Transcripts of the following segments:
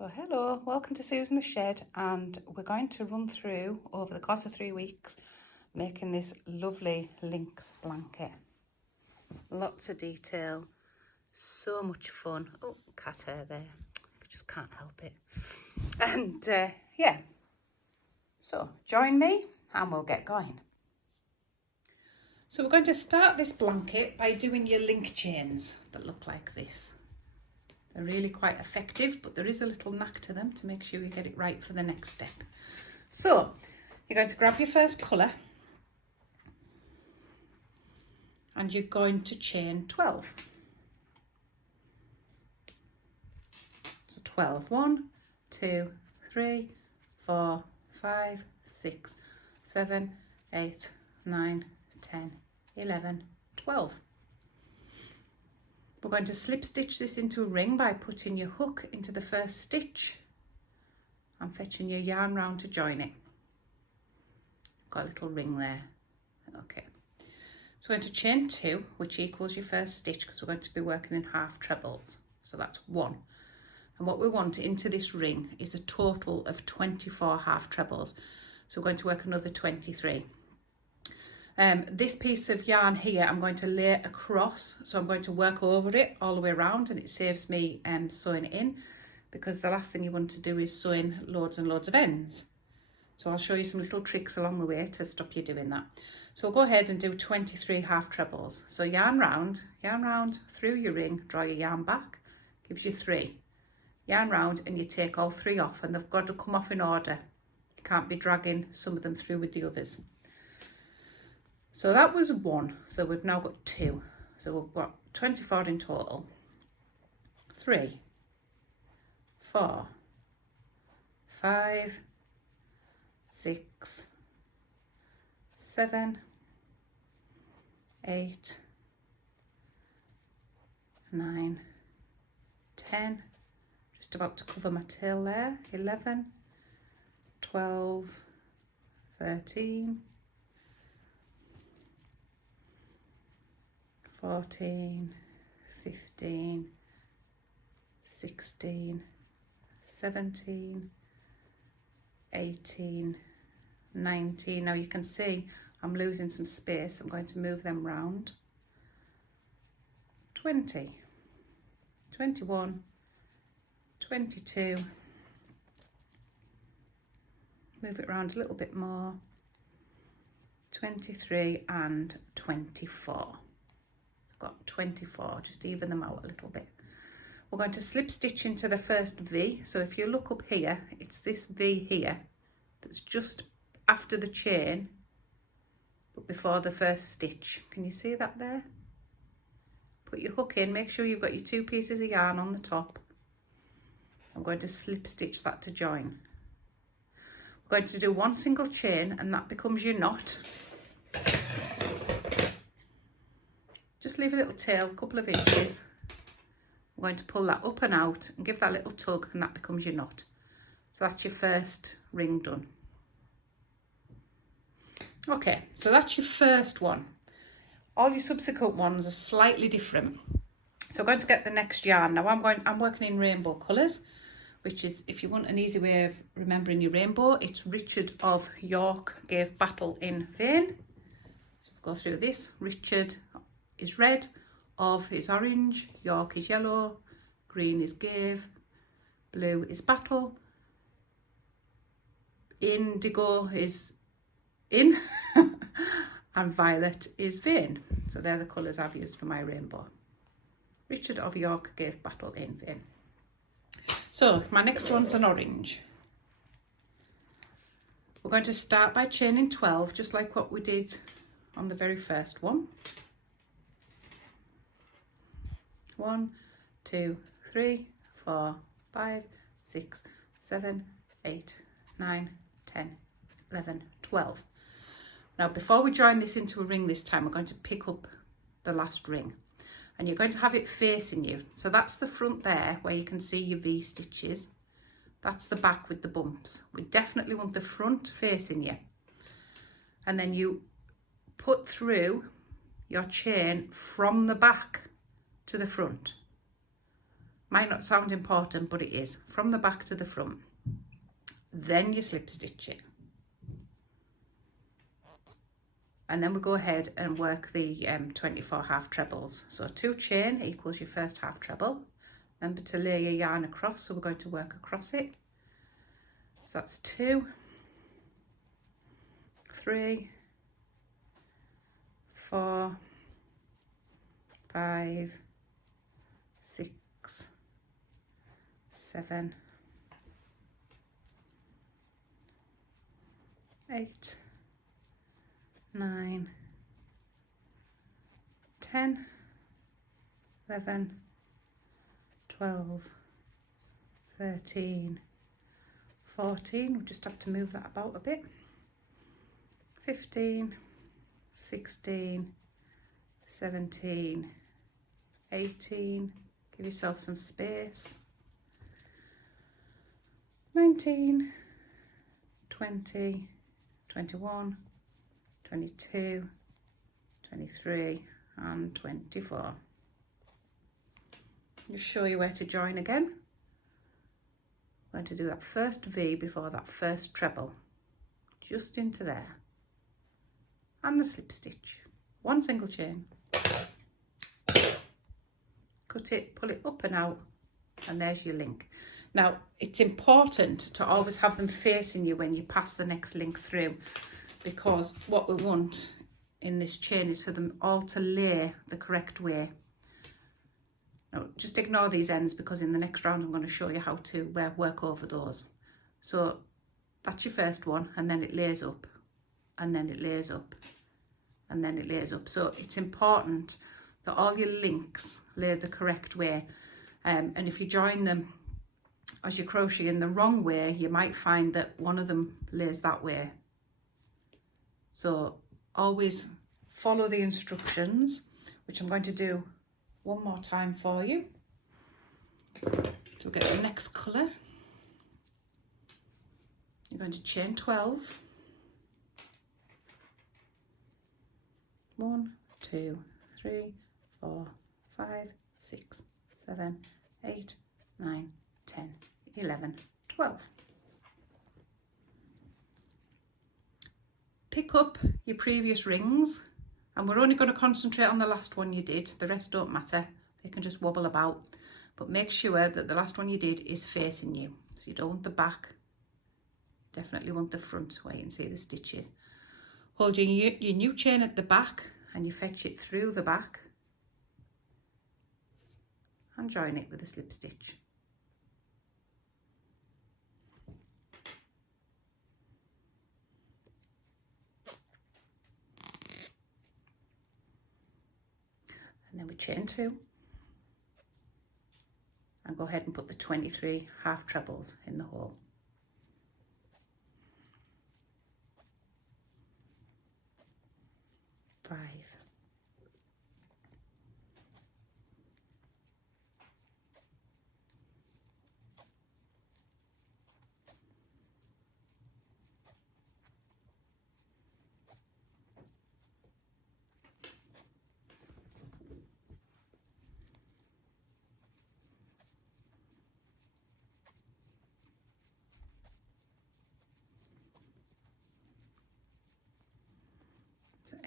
Well, hello, welcome to Susan the Shed, and we're going to run through over the course of 3 weeks making this lovely lynx blanket. Lots of detail, so much fun. Oh, cat hair there, I just can't help it. And yeah, so join me and we'll get going. So we're going to start this blanket by doing your link chains that look like this. They're really quite effective, but there is a little knack to them to make sure you get it right for the next step. So you're going to grab your first colour and you're going to chain 12. So 12, 1, 2, 3, 4, 5, 6, 7, 8, 9, 10, 11, 12. We're going to slip stitch this into a ring by putting your hook into the first stitch and fetching your yarn round to join it. Got a little ring there. Okay. So we're going to chain 2, which equals your first stitch, because we're going to be working in half trebles. So that's 1. And what we want into this ring is a total of 24 half trebles. So we're going to work another 23. This piece of yarn here I'm going to lay across, so I'm going to work over it all the way around, and it saves me sewing it in, because the last thing you want to do is sew in loads and loads of ends. So I'll show you some little tricks along the way to stop you doing that. So we'll go ahead and do 23 half trebles. So yarn round through your ring, draw your yarn back, gives you 3. Yarn round and you take all 3 off, and they've got to come off in order. You can't be dragging some of them through with the others. So that was 1, so we've now got 2. So we've got 24 in total. 3, 4, 5, 6, 7, 8, 9, 10, just about to cover my tail there, 11, 12, 13, 14, 15, 16, 17, 18, 19. Now you can see I'm losing some space. I'm going to move them round. 20, 21, 22. Move it around a little bit more. 23 and 24. Got 24, just even them out a little bit. We're going to slip stitch into the first V. So if you look up here, it's this V here that's just after the chain but before the first stitch. Can you see that there? Put your hook in, make sure you've got your 2 pieces of yarn on the top. I'm going to slip stitch that to join. We're going to do 1 single chain, and that becomes your knot. Just leave a little tail, a couple of inches. I'm going to pull that up and out and give that a little tug, and that becomes your knot. So that's your first ring done. Okay, so that's your first one. All your subsequent ones are slightly different. So I'm going to get the next yarn. Now I'm working in rainbow colours, which is, if you want an easy way of remembering your rainbow, it's Richard of York gave battle in vain. So go through this. Richard is red, of is orange, York is yellow, green is gave, blue is battle, indigo is in, and violet is vain. So they're the colours I've used for my rainbow. Richard of York gave battle in vain. So my next one's an orange. We're going to start by chaining 12, just like what we did on the very first one. 1, 2, 3, 4, 5, 6, 7, 8, 9, 10, 11, 12. Now before we join this into a ring this time, we're going to pick up the last ring, and you're going to have it facing you. So that's the front there where you can see your V stitches. That's the back with the bumps. We definitely want the front facing you. And then you put through your chain from the back to the front. Might not sound important, but it is. From the back to the front. Then you slip stitch it. And then we go ahead and work the 24 half trebles. So 2 chain equals your first half treble. Remember to lay your yarn across, so we're going to work across it. So that's 2, 3, 4, 5, 6, 7, 8, 9, 10, 11, 12, 13, 14, we'll just have to move that about a bit, 15, 16, 17, 18, give yourself some space, 19, 20, 21, 22, 23 and 24. Just show you where to join again. I'm going to do that first V before that first treble, just into there, and the slip stitch, 1 single chain, cut it, pull it up and out, and there's your link. Now it's important to always have them facing you when you pass the next link through, because what we want in this chain is for them all to lay the correct way. Now just ignore these ends, because in the next round I'm going to show you how to work over those. So that's your first one, and then it lays up, and then it lays up, and then it lays up. So it's important that all your links lay the correct way, and if you join them as you crochet in the wrong way, you might find that one of them lays that way. So always follow the instructions, which I'm going to do one more time for you. So we'll get the next colour. You're going to chain 12. 1, 2, 3, 4, 5, 6, 7, 8, 9, 10, 11, 12. Pick up your previous rings, and we're only going to concentrate on the last one you did. The rest don't matter, they can just wobble about, but make sure that the last one you did is facing you. So you don't want the back, definitely want the front where you can see the stitches. Hold your new chain at the back and you fetch it through the back and join it with a slip stitch. And then we chain 2 and go ahead and put the 23 half trebles in the hole. Five,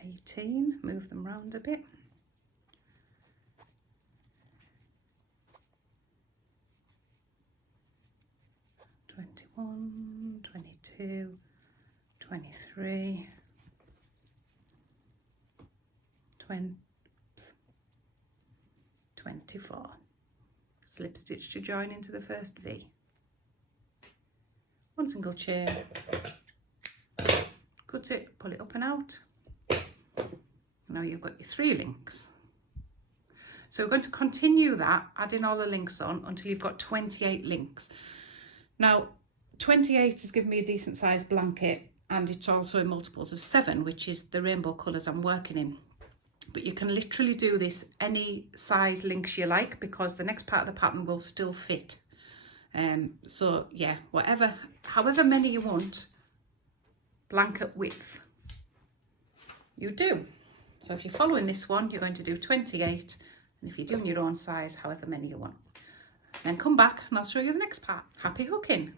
18, move them round a bit. 21, 22, 23, 24. Slip stitch to join into the first V. 1 single chain, cut it, pull it up and out. Now you've got your 3 links. So we're going to continue that, adding all the links on until you've got 28 links. Now 28 has given me a decent sized blanket, and it's also in multiples of 7, which is the rainbow colours I'm working in. But you can literally do this any size links you like, because the next part of the pattern will still fit. So yeah, however many you want, blanket width, you do. So if you're following this one, you're going to do 28, and if you're doing your own size, however many you want. Then come back and I'll show you the next part. Happy hooking!